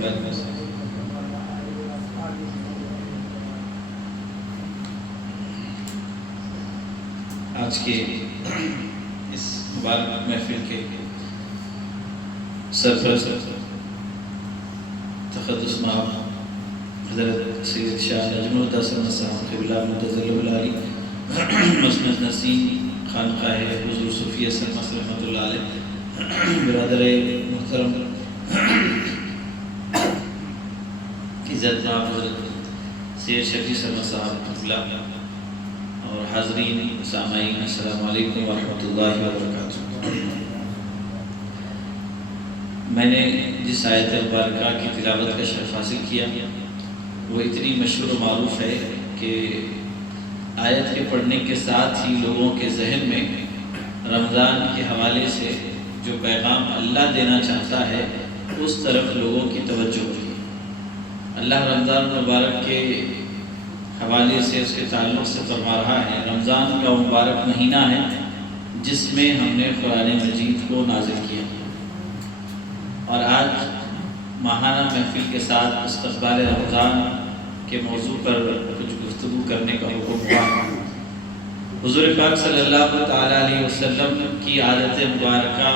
آج کے اس مبارک محفل کے سرپرست تقدس مآب حضرت سید شاہ نجم الدین صاحب قبلہ متضل العالی مسند نسیم خانقاہ حضور صوفیہ سلمہ رحمۃ اللہ علیہ، برادر محترم عزت مآب حضرت سید شفیع سلمہ صاحب قبلہ اور حاضرین سامعین، السلام علیکم ورحمۃ اللہ وبرکاتہ۔ میں نے جس آیت مبارکہ کی تلاوت کا شرف حاصل کیا وہ اتنی مشہور و معروف ہے کہ آیت کے پڑھنے کے ساتھ ہی لوگوں کے ذہن میں رمضان کے حوالے سے جو پیغام اللہ دینا چاہتا ہے اس طرف لوگوں کی توجہ ہوتی ہے۔ اللہ رمضان مبارک کے حوالے سے اس کے تعلق سے فرما رہا ہے، رمضان کا مبارک مہینہ ہے جس میں ہم نے قرآن مجید کو نازل کیا، اور آج ماہانہ محفل کے ساتھ استقبال رمضان کے موضوع پر کچھ گفتگو کرنے کا حکم ہوا۔ حضور پاک صلی اللہ تعالیٰ علیہ وسلم کی عادت مبارکہ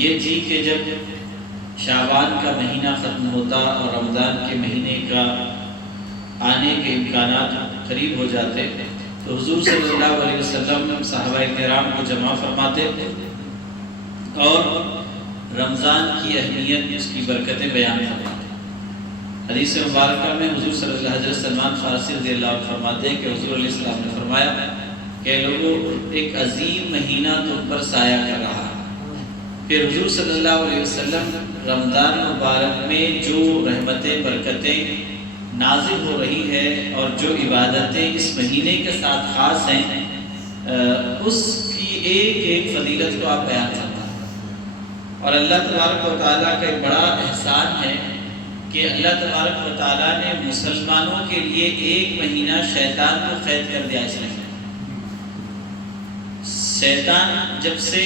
یہ تھی کہ جب شعبان کا مہینہ ختم ہوتا اور رمضان کے مہینے کا آنے کے امکانات قریب ہو جاتے تو حضور صلی اللہ علیہ وسلم صحابہ کرام کو جمع فرماتے اور رمضان کی اہمیت، اس کی برکتیں بیان فرماتے۔ حدیث مبارکہ میں حضور صلی اللہ علیہ وسلم سلمان فارسی رضی اللہ عنہ فرماتے ہیں کہ حضور علیہ السلام نے فرمایا کہ لوگوں، ایک عظیم مہینہ تم پر سایہ کر رہا ہے۔ پھر حضور صلی اللہ علیہ وسلم رمضان مبارک میں جو رحمتیں برکتیں نازل ہو رہی ہے اور جو عبادتیں اس مہینے کے ساتھ خاص ہیں اس کی ایک ایک فضیلت کو آپ بیان کرتے ہیں۔ اور اللہ تبارک و تعالیٰ کا ایک بڑا احسان ہے کہ اللہ تبارک و تعالیٰ نے مسلمانوں کے لیے ایک مہینہ شیطان کو قید کر دیا۔ اس میں شیطان جب سے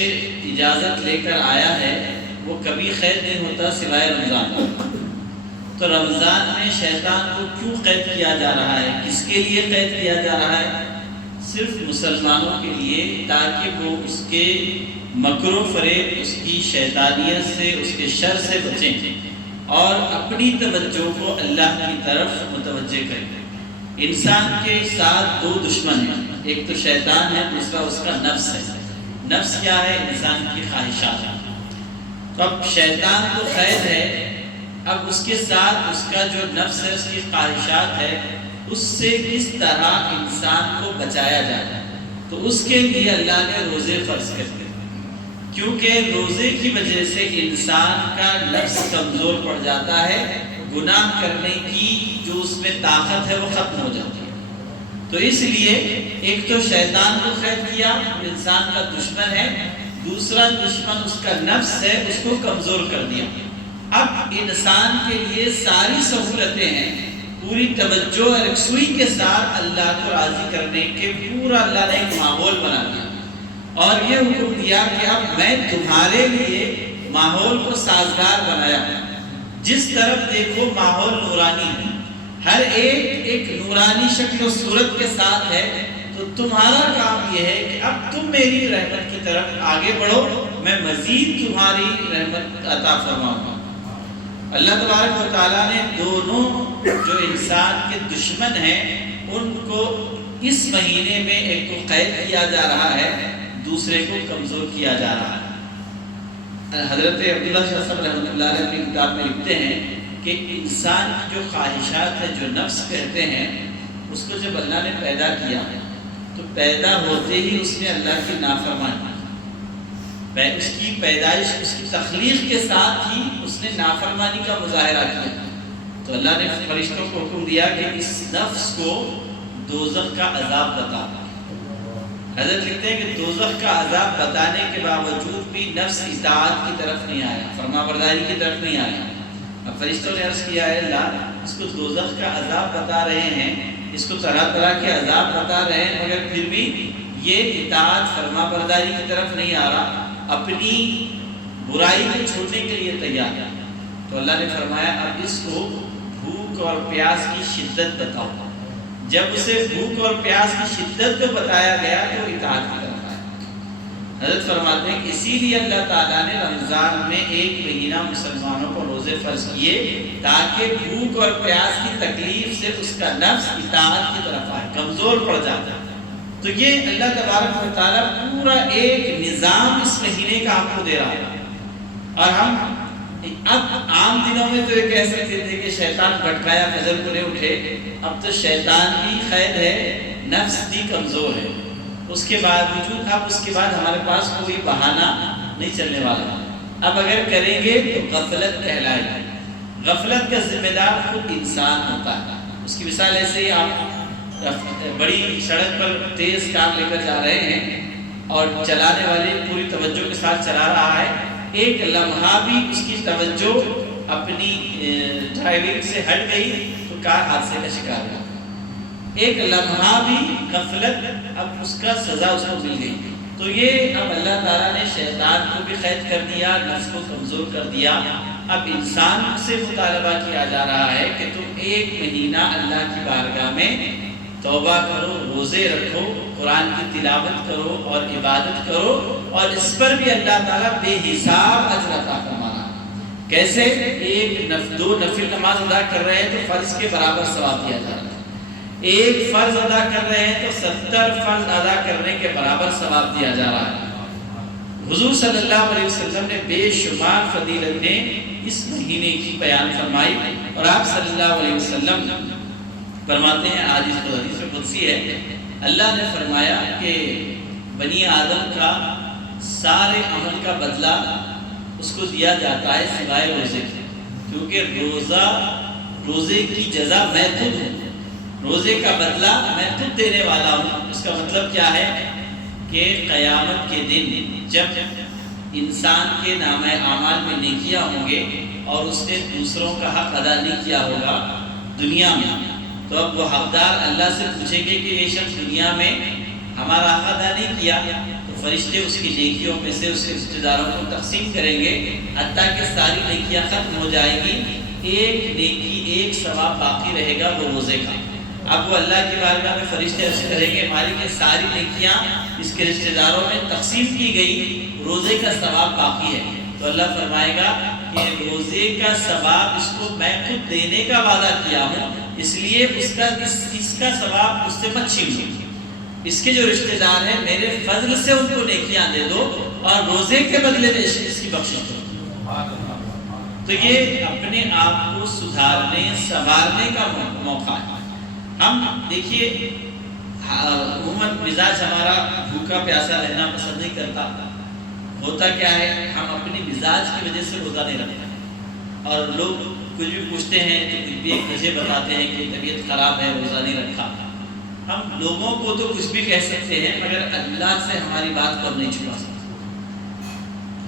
اجازت لے کر آیا ہے وہ کبھی قید نہیں ہوتا سوائے رمضان۔ تو رمضان میں شیطان کو کیوں قید کیا جا رہا ہے، کس کے لیے قید کیا جا رہا ہے؟ صرف مسلمانوں کے لیے، تاکہ وہ اس کے مکر و فریب، اس کی شیطانیت سے، اس کے شر سے بچیں اور اپنی توجہ کو اللہ کی طرف متوجہ کریں۔ انسان کے ساتھ دو دشمن ہیں، ایک تو شیطان ہے، دوسرا اس کا نفس ہے۔ نفس کیا ہے؟ انسان کی خواہشات۔ تو اب شیطان تو قید ہے، اب اس کے ساتھ اس کا جو نفس ہے، اس کی خواہشات ہے، اس سے کس طرح انسان کو بچایا جائے؟ تو اس کے لیے اللہ نے روزے فرض کر دیے، کیونکہ روزے کی وجہ سے انسان کا نفس کمزور پڑ جاتا ہے، گناہ کرنے کی جو اس میں طاقت ہے وہ ختم ہو جاتی ہے۔ تو اس لیے ایک تو شیطان کو قید کیا، انسان کا دشمن ہے، دوسرا دشمن اس کا نفس ہے، اس کو کمزور کر دیا۔ اب انسان کے لیے ساری سہولتیں ہیں، پوری توجہ اور یکسوئی کے ساتھ اللہ کو راضی کرنے کے پورا اللہ نے ایک ماحول بنا دیا اور یہ حکم دیا کہ اب میں تمہارے لیے ماحول کو سازگار بنایا، جس طرف دیکھو ماحول نورانی ہے، ہر ایک نورانی شکل و صورت کے ساتھ ہے۔ تو تمہارا کام یہ ہے کہ اب تم میری رحمت کی طرف آگے بڑھو، میں مزید تمہاری رحمت عطا فرماؤں گا۔ اللہ تبارک و تعالیٰ نے دونوں جو انسان کے دشمن ہیں ان کو اس مہینے میں ایک کو قید کیا جا رہا ہے، دوسرے کو کمزور کیا جا رہا ہے۔ حضرت عبداللہ شاہ صاحب رحمۃ اللہ علیہ اپنی کتاب میں لکھتے ہیں کہ انسان کی جو خواہشات ہے، جو نفس کہتے ہیں، اس کو جب اللہ نے پیدا کیا تو پیدا ہوتے ہی اس نے اللہ کی نافرمانی، اس کی پیدائش، اس کی تخلیق کے ساتھ ہی اس نے نافرمانی کا مظاہرہ کیا۔ تو اللہ نے فرشتوں کو حکم دیا کہ اس نفس کو دوزخ کا عذاب بتا۔ حضرت لکھتے ہیں کہ دوزخ کا عذاب بتانے کے باوجود بھی نفس اطاعت کی طرف نہیں آیا، فرما برداری کی طرف نہیں آیا۔ اب فرشتوں نے عرض کیا ہے اللہ اس کو دوزخ کا عذاب بتا رہے ہیں، اس کو طرح طرح کے عذاب بتا رہے ہیں، مگر پھر بھی یہ اطاعت فرما برداری کی طرف نہیں آ رہا، اپنی برائی کو چھوڑنے کے لیے تیار ہے۔ تو اللہ نے فرمایا اب اس کو بھوک اور پیاس کی شدت بتاؤ۔ جب اسے بھوک اور پیاس کی شدت کو بتایا گیا تو اطاعت کی طرف آیا۔ حضرت فرماتے ہیں کہ اسی لیے اللہ تعالیٰ نے رمضان میں ایک مہینہ مسلمانوں کو روزے فرض کیے تاکہ بھوک اور پیاس کی تکلیف سے اس کا نفس اطاعت کی طرف آئے، کمزور پڑ جاتا ہے۔ تو یہ اللہ تبارک و تعالیٰ پورا ایک نظام اس مہینے کا ہم کو دے رہا ہے۔ اور ہم اب عام دنوں میں تو یہ کہہ سکتے تھے کہ شیطان بھٹکایا فجر کو نہیں اٹھے، اب تو شیطان بھی قید ہے، نفس بھی کمزور ہے، اس کے باوجود اب اس کے بعد ہمارے پاس کوئی بہانہ نہیں چلنے والا۔ اب اگر کریں گے تو غفلت کہلائے گی۔ غفلت کا ذمہ دار خود انسان ہوتا ہے۔ اس کی مثال ایسے ہی آپ بڑی سڑک پر تیز کار لے کر جا رہے ہیں اور چلانے والے پوری توجہ کے ساتھ چلا رہا ہے، ایک لمحہ بھی اس کی توجہ اپنی ڈرائیونگ سے ہٹ گئی تو کار حادثے کا شکار ہوا۔ ایک لمحہ بھی غفلت، اب اس کا سزا اس کو مل گئی۔ تو یہ اب اللہ تعالیٰ نے شیطان کو بھی قید کر دیا، نفس کو کمزور کر دیا۔ اب انسان سے مطالبہ کیا جا رہا ہے کہ تم ایک مہینہ اللہ کی بارگاہ میں توبہ کرو، روزے رکھو، قرآن کی تلاوت کرو اور عبادت کرو، اور اس پر بھی اللہ تعالیٰ بے حساب اجر عطا فرمانا۔ کیسے؟ دو نفل نماز ادا کر رہے ہیں تو فرض کے برابر ثواب دیا جا رہا ہے، ایک فرض ادا کر رہے ہیں تو 70 فرض ادا کرنے کے برابر ثواب دیا جا رہا ہے۔ حضور صلی اللہ علیہ وسلم نے بے شمار فضیلتیں اس مہینے کی بیان فرمائی، اور آپ صلی اللہ علیہ وسلم فرماتے ہیں، آج اس حدیث میں قدسی ہے، اللہ نے فرمایا کہ بنی آدم کا سارے عمل کا بدلہ اس کو دیا جاتا ہے سوائے روزے کے، کیونکہ روزے کی جزا میں خود ہوں، روزے کا بدلہ میں خود دینے والا ہوں۔ اس کا مطلب کیا ہے کہ قیامت کے دن جب انسان کے نامہ اعمال میں نیکیاں ہوں گے اور اس نے دوسروں کا حق ادا نہیں کیا ہوگا دنیا میں، تو اب وہ حقدار اللہ سے پوچھیں گے کہ یہ شخص دنیا میں ہمارا حق ادا نہیں کیا، تو فرشتے اس کی نیکیوں میں سے اس کے رشتہ داروں کو تقسیم کریں گے، حتیٰ کہ ساری نیکیاں ختم ہو جائیں گی، ایک نیکی ایک ثواب باقی رہے گا، وہ روزے کا۔ اب وہ اللہ کی بارگاہ میں فرشتے عرض کریں گے مالک یہ ساری نیکیاں اس کے رشتہ داروں میں تقسیم کی گئی، روزے کا ثواب باقی ہے، تو اللہ فرمائے گا کہ روزے کا ثواب اس کو میں خود دینے کا وعدہ کیا ہوں، اس لیے اس کا ثواب اس سے مت چھینو، اس کے جو رشتہ دار ہیں میرے فضل سے ان کو نیکیاں دے دو اور روزے کے بدلے میں اس کی بخشش کرو۔ تو یہ اپنے آپ کو سدھارنے سنوارنے کا موقع ہے۔ ہم دیکھیے عموماً مزاج ہمارا بھوکا پیاسا رہنا پسند نہیں کرتا، ہوتا کیا ہے ہم اپنی مزاج کی وجہ سے روزہ نہیں رکھتے، اور لوگ کچھ بھی پوچھتے ہیں تو کچھ بھی ایک وجہ بتاتے ہیں کہ طبیعت خراب ہے روزہ نہیں رکھا۔ ہم لوگوں کو تو کچھ بھی کہہ سکتے ہیں مگر اللہ سے ہماری بات کو نہیں چھپا سکتے۔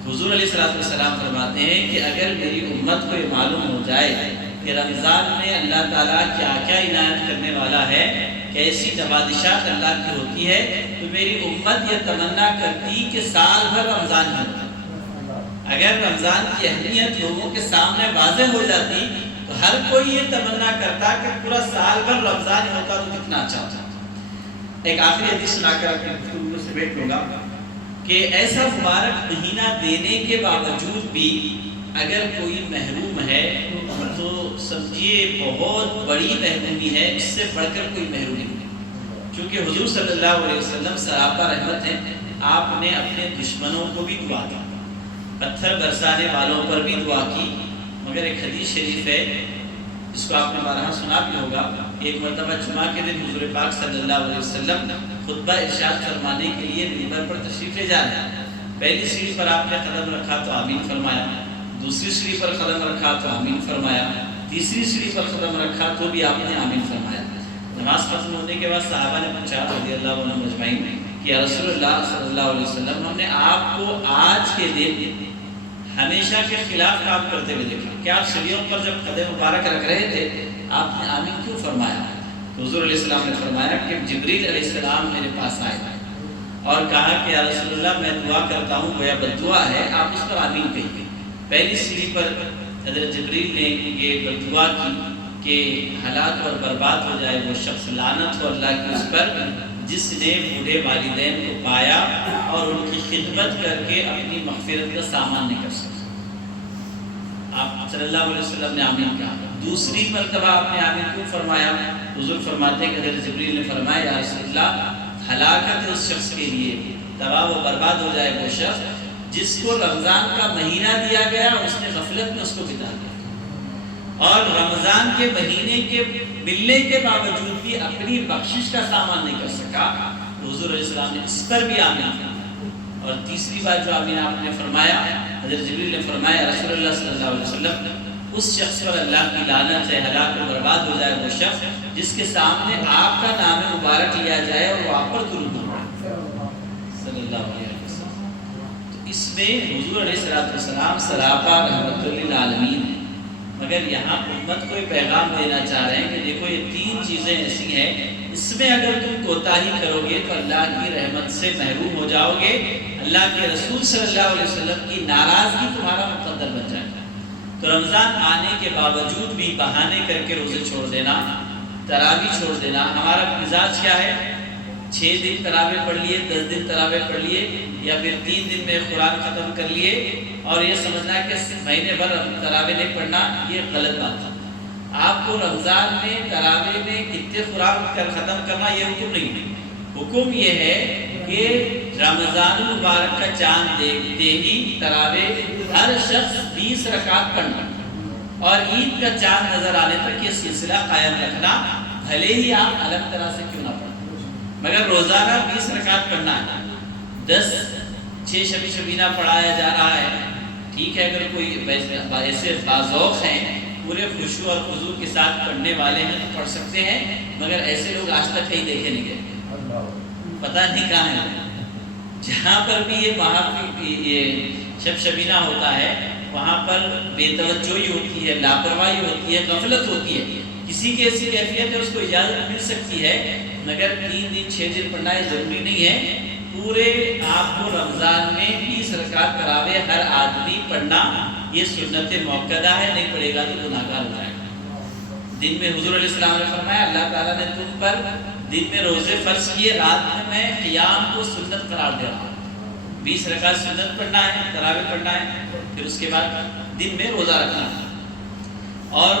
حضور علیہ السلام فرماتے ہیں کہ اگر میری امت کو یہ معلوم ہو جائے کہ رمضان میں اللہ تعالیٰ کیا کیا عنایت کرنے والا ہے، کیسی نوازشات اللہ کی ہوتی ہے، تو میری امت یہ تمنا کرتی کہ سال بھر رمضان ہی ہوتا۔ اگر رمضان کی اہمیت لوگوں کے سامنے واضح ہو جاتی تو ہر کوئی یہ تمنا کرتا کہ پورا سال بھر رمضان ہی ہوتا تو کتنا اچھا ہوتا۔ ایک آخری حدیث سنا کر اپنی گفتگو سے بیٹھ لوں گا کہ ایسا مبارک مہینہ دینے کے باوجود بھی اگر کوئی محروم ہے تو سمجھیے بہت بڑی محرومی ہے، اس سے بڑھ کر کوئی محرومی نہیں، کیونکہ حضور صلی اللہ علیہ وسلم صحابہ رحمت ہیں، آپ نے اپنے دشمنوں کو بھی دعا کی، پتھر برسانے والوں پر بھی دعا کی، مگر ایک حدیث شریف ہے جس کو آپ نے بارہا سنا بھی ہوگا، ایک مرتبہ جمعہ کے دن حضور پاک صلی اللہ علیہ وسلم خطبہ ارشاد فرمانے کے لیے منبر پر تشریف لے جا رہے ہیں، پہلی سیڑھی پر آپ نے قدم رکھا تو آمین فرمایا، دوسری سیڑھی پر قدم رکھا تو آمین فرمایا، تیسری سیڑھی پر قدم رکھا تو بھی آپ نے آمین فرمایا۔ نماز ختم ہونے کے بعد صحابہ نے پوچھا رضی اللہ عنہ مجمعین کہ یا رسول اللہ صلی اللہ علیہ وسلم ہم نے آپ کو آج کے دن ہمیشہ کے خلاف کام کرتے ہوئے دیکھا، کہ آپ سیڑھیوں پر جب قدم مبارک رکھ رہے تھے آپ نے آمین کیوں فرمایا؟ تو حضور علیہ السلام نے فرمایا کہ جبریل علیہ السلام میرے پاس آئے اور کہا کہ یا رسول اللہ میں دعا کرتا ہوں گویا بد دعا ہے، آپ اس پر آمین کہیے۔ پہلی سیڑھی پر حضرت جبریل نے یہ بددعا کی کہ ہلاک اور برباد ہو جائے وہ شخص، لعنت ہو اللہ کی اس پر جس نے بوڑھے والدین کو پایا اور ان کی خدمت کر کے اپنی مغفرت کا سامان نہیں کر سکتا۔ آپ صلی اللہ علیہ وسلم نے آمین کہا۔ دوسری مرتبہ آپ نے آمین کیوں فرمایا؟ حضور فرماتے ہیں کہ حضرت جبریل نے فرمایا یا رسول اللہ، ہلاکت ہے اس شخص کے لیے، تباہ و برباد ہو جائے وہ شخص جس کو رمضان کا مہینہ دیا گیا اس نے غفلت میں اس کو بتا دیا، اور رمضان کے مہینے کے ملنے کے باوجود بھی اپنی بخشش کا سامان نہیں کر سکا۔ حضور علیہ السلام نے اس پر بھی آمین کہا۔ اور تیسری بات جو آمین آپ نے فرمایا، حضرت جبریل نے فرمایا رسول اللہ صلی اللہ علیہ وسلم، اس شخص پر اللہ کی لعنت ہے، ہلاک و برباد ہو جائے وہ شخص جس کے سامنے آپ کا نام مبارک لیا جائے اور وہ آپ پر درود پڑھے صلی اللہ علیہ وسلم۔ تو اس میں حضور علیہ السلام سراپا رحمت للعالمین ہے، مگر یہاں امت کو یہ پیغام دینا چاہ رہے ہیں کہ دیکھو یہ تین چیزیں ایسی ہیں، اس میں اگر تم کوتاہی کرو گے تو اللہ کی رحمت سے محروم ہو جاؤ گے، اللہ کے رسول صلی اللہ علیہ وسلم کی ناراضگی تمہارا مقدر بن جائے گا۔ تو رمضان آنے کے باوجود بھی بہانے کر کے روزے چھوڑ دینا، تراویح چھوڑ دینا، ہمارا مزاج کیا ہے؟ 6 دن تراویح پڑھ لیے، 10 دن تراویح پڑھ لیے، یا پھر 3 دن میں قرآن ختم کر لیے اور یہ سمجھنا ہے کہ مہینے بھر تراویح نہیں پڑھنا، یہ غلط بات ہے۔ آپ کو رمضان میں تراویح میں کتنے قرآن ختم کرنا یہ حکم نہیں ہے، حکم یہ ہے کہ رمضان المبارک کا چاند دیکھتے ہی تراویح ہر شخص 20 رکعت پڑھنا، اور عید کا چاند نظر آنے تک یہ سلسلہ قائم رکھنا، بھلے ہی آپ الگ طرح سے کیوں نہ پڑھیں، مگر روزانہ 20 رکعت پڑھنا ہے۔ 6 شبی شبینہ پڑھایا جا رہا ہے، ٹھیک ہے، اگر کوئی ایسے باذوق ہیں پورے خشوع اور خضوع کے ساتھ پڑھنے والے ہیں تو پڑھ سکتے ہیں، مگر ایسے لوگ آج تک کہیں دیکھے نہیں گئے، پتہ نہیں کہاں ہے۔ جہاں پر بھی یہ شب شبینہ ہوتا ہے وہاں پر بے توجہی ہوتی ہے، لاپرواہی ہوتی ہے، غفلت ہوتی ہے، کسی کی ایسی کیفیت ہے اس کو اجازت مل سکتی ہے، مگر 3 دن 6 دن پڑھنا ہے ضروری نہیں ہے۔ پورے آپ کو رمضان میں 20 رکعت تراویح ہر آدمی پڑھنا یہ سنت موقدہ ہے، نہیں پڑھے گا تو گناہگار ہو جائے گا۔ دن میں حضور علیہ السلام نے فرمایا اللہ تعالیٰ نے تم پر دن میں روزے فرض کیے، رات میں قیام کو سنت قرار دے رہا ہوں۔ 20 رکعت سنت پڑھنا ہے، تراویح پڑھنا ہے، پھر اس کے بعد دن میں روزہ رکھنا ہے۔ اور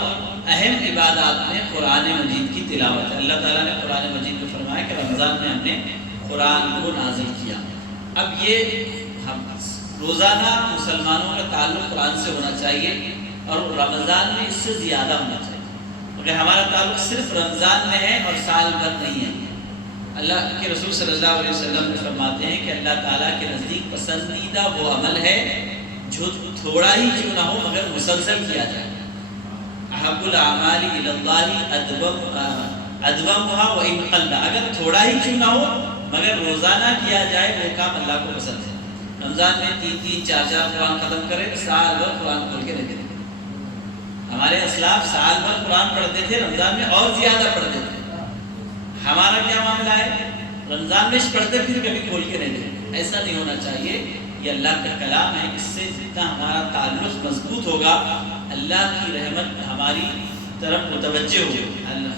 اہم عبادات میں قرآن مجید کی تلاوت ہے۔ اللہ تعالیٰ نے قرآن مجید میں فرمایا کہ رمضان میں ہم نے قرآن کو نازل کیا۔ اب یہ ہم روزانہ مسلمانوں کا تعلق قرآن سے ہونا چاہیے، اور رمضان میں اس سے زیادہ ہونا چاہیے، مگر ہمارا تعلق صرف رمضان میں ہے اور سال بھر نہیں ہے۔ اللہ کے رسول صلی اللہ علیہ وسلم فرماتے ہیں کہ اللہ تعالیٰ کے نزدیک پسندیدہ وہ عمل ہے جو تھوڑا ہی کیوں نہ ہو مگر مسلسل کیا جائے۔ احب الاعمال الی اللہ ادومھا وان قل، اگر تھوڑا ہی کیوں نہ ہو مگر روزانہ کیا جائے وہ کام اللہ کو پسند ہے۔ رمضان میں 3 4 قرآن ختم کرے، سال بھر قرآن کھول کے رکھے۔ ہمارے اسلاف سال بھر قرآن پڑھتے تھے، رمضان میں اور زیادہ پڑھتے تھے۔ ہمارا کیا معاملہ ہے؟ رمضان میں پڑھتے پھر کبھی کھول کے نہیں دیتے۔ ایسا نہیں ہونا چاہیے، یہ اللہ کا کلام ہے، اس سے جتنا ہمارا تعلق مضبوط ہوگا اللہ کی رحمت ہماری طرف متوجہ ہوگی۔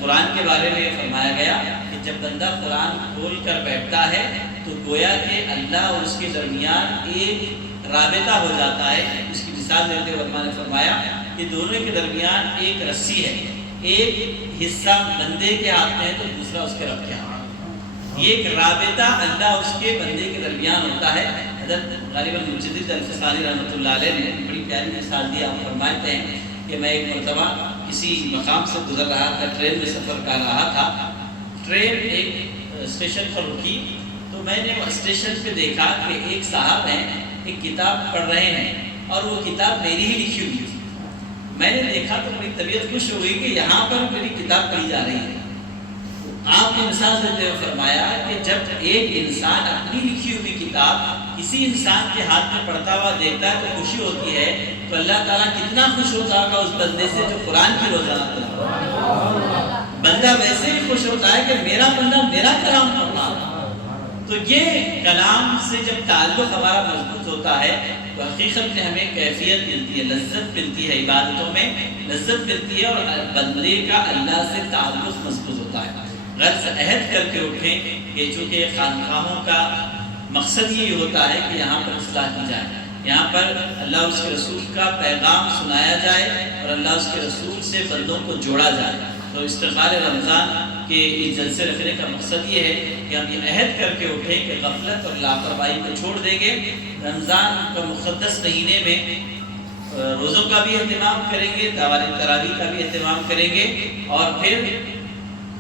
قرآن کے بارے میں فرمایا گیا کہ جب بندہ قرآن کھول کر بیٹھتا ہے تو گویا کہ اللہ اور اس کے درمیان ایک رابطہ ہو جاتا ہے۔ اس کی مثال دیتے ہوئے علماء نے فرمایا کہ دونوں کے درمیان ایک رسی ہے، ایک حصہ بندے کے ہاتھ میں ہے تو دوسرا اس کے رب کے ہاتھ میں۔ یہ ایک رابطہ اللہ اور اس کے بندے کے درمیان ہوتا ہے۔ حضرت غالباً مجدد الفسانی رحمۃ اللہ علیہ نے بڑی پیاری مثال دی۔ آپ فرماتے ہیں کہ میں ایک مرتبہ کسی مقام سے گزر رہا تھا، ٹرین میں سفر کر رہا تھا، ٹرین ایک اسٹیشن پر رکی تو میں نے اسٹیشن پہ دیکھا کہ ایک صاحب ہیں ایک کتاب پڑھ رہے ہیں اور وہ کتاب میری ہی لکھی ہوئی تھی۔ میں نے دیکھا تو میری طبیعت خوش ہو گئی کہ یہاں پر میری کتاب پڑھی جا رہی ہے۔ آپ نے مثال دیتے ہوئے فرمایا کہ جب ایک انسان اپنی لکھی ہوئی کتاب کسی انسان کے ہاتھ میں پڑھتا ہوا دیکھتا ہے تو خوشی ہوتی ہے، تو اللہ تعالیٰ کتنا خوش ہوتا ہوگا اس بندے سے جو قرآن کی روزانہ پڑھتا ہے۔ بندہ ویسے ہی خوش ہوتا ہے کہ میرا بندہ میرا کلام پڑھ رہا ہے، تو تو یہ کلام سے جب تعلق ہمارا مضبوط ہوتا ہے تو حقیقت میں ہمیں کیفیت ملتی ہے، لذت ملتی ہے، عبادتوں میں لذت ملتی ہے، اور بندے کا اللہ سے تعلق مضبوط ہوتا ہے۔ غرض عہد کر کے اٹھیں کہ چونکہ خانقاہوں کا مقصد یہ ہوتا ہے کہ یہاں پر اصلاح کی جائے، یہاں پر اللہ اس کے رسول کا پیغام سنایا جائے اور اللہ اس کے رسول سے بندوں کو جوڑا جائے۔ تو استقبال رمضان کے اس جلسے رکھنے کا مقصد یہ ہے کہ ہم یہ عہد کر کے اٹھیں کہ غفلت اور لاپرواہی کو چھوڑ دیں گے، رمضان کا مقدس مہینے میں روزوں کا بھی اہتمام کریں گے، تراویح کا بھی اہتمام کریں گے، اور پھر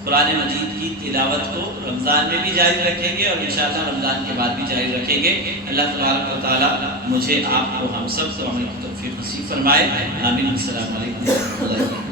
قرآن مجید کی تلاوت کو رمضان میں بھی جاری رکھیں گے، اور انشاءاللہ رمضان کے بعد بھی جاری رکھیں گے۔ اللہ تبارک و تعالیٰ مجھے، آپ کو، ہم سب کو عمل کی توفیق نصیب فرمائے، آمین۔ السلام علیکم ورحمۃ اللہ۔